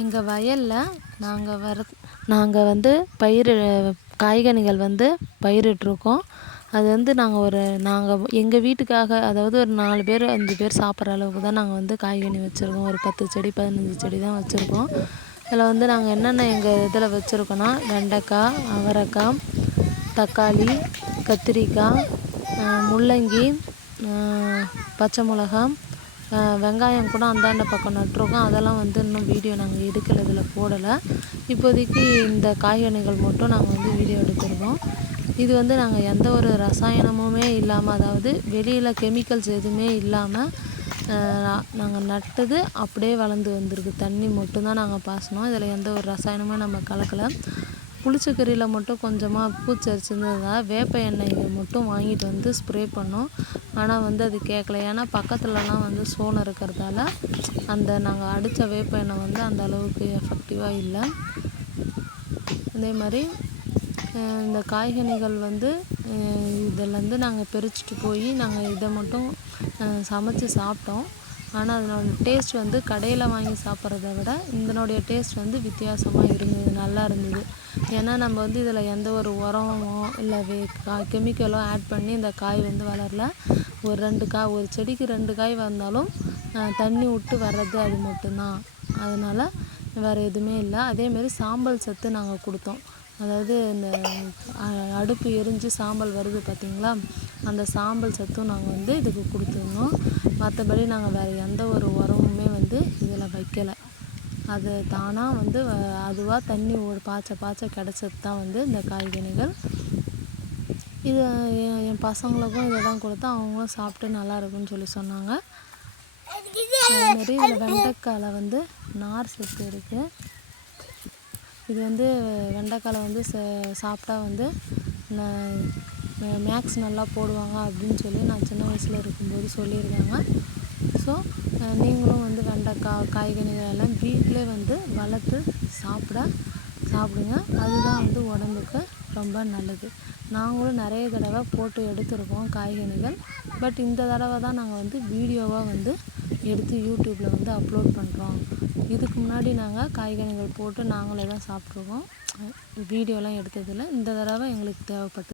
எங்கள் வயலில் நாங்கள் வந்து காய்கனிகள் வந்து பயிரிட்டிருக்கோம். அது வந்து நாங்கள் எங்கள் வீட்டுக்காக, அதாவது ஒரு 4 பேர் 5 பேர் சாப்பிட்ற அளவுக்கு தான் நாங்கள் வந்து காய்கனி வச்சுருக்கோம். ஒரு 10 செடி 15 செடி தான் வச்சுருக்கோம். இதில் வந்து நாங்கள் என்னென்ன எங்கள் இதில் வச்சுருக்கோன்னா, வெண்டைக்காய், அவரைக்காய், தக்காளி, கத்திரிக்காய், முள்ளங்கி, பச்சை மிளகா, வெங்காயம் கூட அந்தாண்ட பக்கம் நட்டிருக்கோம். அதெல்லாம் வந்து இன்னும் வீடியோ நாங்கள் எடுக்கலை, இதில் போடலை. இப்போதைக்கு இந்த காய்கனிகள் மட்டும் நாங்கள் வந்து வீடியோ எடுத்திருக்கோம். இது வந்து நாங்கள் எந்த ஒரு ரசாயனமுமே இல்லாமல், அதாவது வெளியில் கெமிக்கல்ஸ் எதுவுமே இல்லாமல் நாங்கள் நட்டது அப்படியே வளர்ந்து வந்திருக்கு. தண்ணி மட்டும்தான் நாங்கள் பாய்ச்சினோம். இதில் எந்த ஒரு ரசாயனமும் நம்ம கலக்கலை. புளிச்சக்கறியில் மட்டும் கொஞ்சமாக பூச்சி அரிச்சிருந்ததுனால வேப்ப எண்ணெயை மட்டும் வாங்கிட்டு வந்து ஸ்ப்ரே பண்ணோம். ஆனால் வந்து அது கேட்கல. ஏன்னா பக்கத்துலலாம் வந்து சோளம் இருக்கிறதால நாங்கள் அடித்த வேப்ப எண்ணெய் வந்து அந்த அளவுக்கு எஃபெக்டிவாக இல்லை. அதே மாதிரி இந்த காய்கனிகள் வந்து இதிலேருந்து நாங்கள் பறிச்சுட்டு போய் நாங்கள் இதை மட்டும் சமைச்சு சாப்பிட்டோம். ஆனால் அதனோட டேஸ்ட் வந்து கடையில் வாங்கி சாப்பிட்றத விட இதனுடைய டேஸ்ட் வந்து வித்தியாசமாக இருந்தது, நல்லா இருந்தது. ஏன்னா நம்ம வந்து இதில் எந்த ஒரு உரமோ இல்லை கெமிக்கலோ ஆட் பண்ணி இந்த காய் வந்து வளரல. ஒரு செடிக்கு 2 காய் வந்தாலும் தண்ணி விட்டு வர்றது அது மட்டும்தான். அதனால் வேறு எதுவுமே இல்லை. அதேமாரி சாம்பல் சத்து நாங்கள் கொடுத்தோம். அதாவது இந்த அடுப்பு எரிஞ்சு சாம்பல் வருது பார்த்திங்களா, அந்த சாம்பல் சத்தும் நாங்கள் வந்து இதுக்கு கொடுத்துருந்தோம். மற்றபடி நாங்கள் வேறு எந்த ஒரு உரமுமே வந்து இதில் வைக்கலை. அது தானாக வந்து அதுவாக தண்ணி பாய்ச்ச கிடச்சது தான் வந்து இந்த காய்கனிகள். இது என் பசங்களுக்கும் இதை தான் கொடுத்தா அவங்களும் சாப்பிட்டு நல்லா இருக்குன்னு சொல்லி சொன்னாங்க. அதேமாரி இதில் வெண்டைக்காயில் வந்து நார் சத்து இருக்குது. இது வந்து வெண்டைக்காயில் வந்து சாப்பிட்டா வந்து மேக்ஸ் நல்லா போடுவாங்க அப்படின்னு சொல்லி நான் சின்ன வயசில் இருக்கும்போது சொல்லியிருக்காங்க. ஸோ நீங்களும் வந்து வெண்டைக்காய் காய்கனிகள் எல்லாம் வீட்டிலே வந்து வளர்த்து சாப்பிடுங்க. அதுதான் வந்து உடம்புக்கு ரொம்ப நல்லது. நாங்களும் நிறைய தடவை போட்டு எடுத்துருக்கோம் காய்கனிகள். பட் இந்த தடவை தான் நாங்கள் வந்து வீடியோவாக வந்து எடுத்து யூடியூப்பில் வந்து அப்லோட் பண்ணுறோம். இதுக்கு முன்னாடி நாங்கள் காய்கனிகள் போட்டு நாங்களே தான் சாப்பிட்ருக்கோம். வீடியோலாம் எடுத்ததில்லை. இந்த தடவை எங்களுக்கு தேவைப்பட்டது.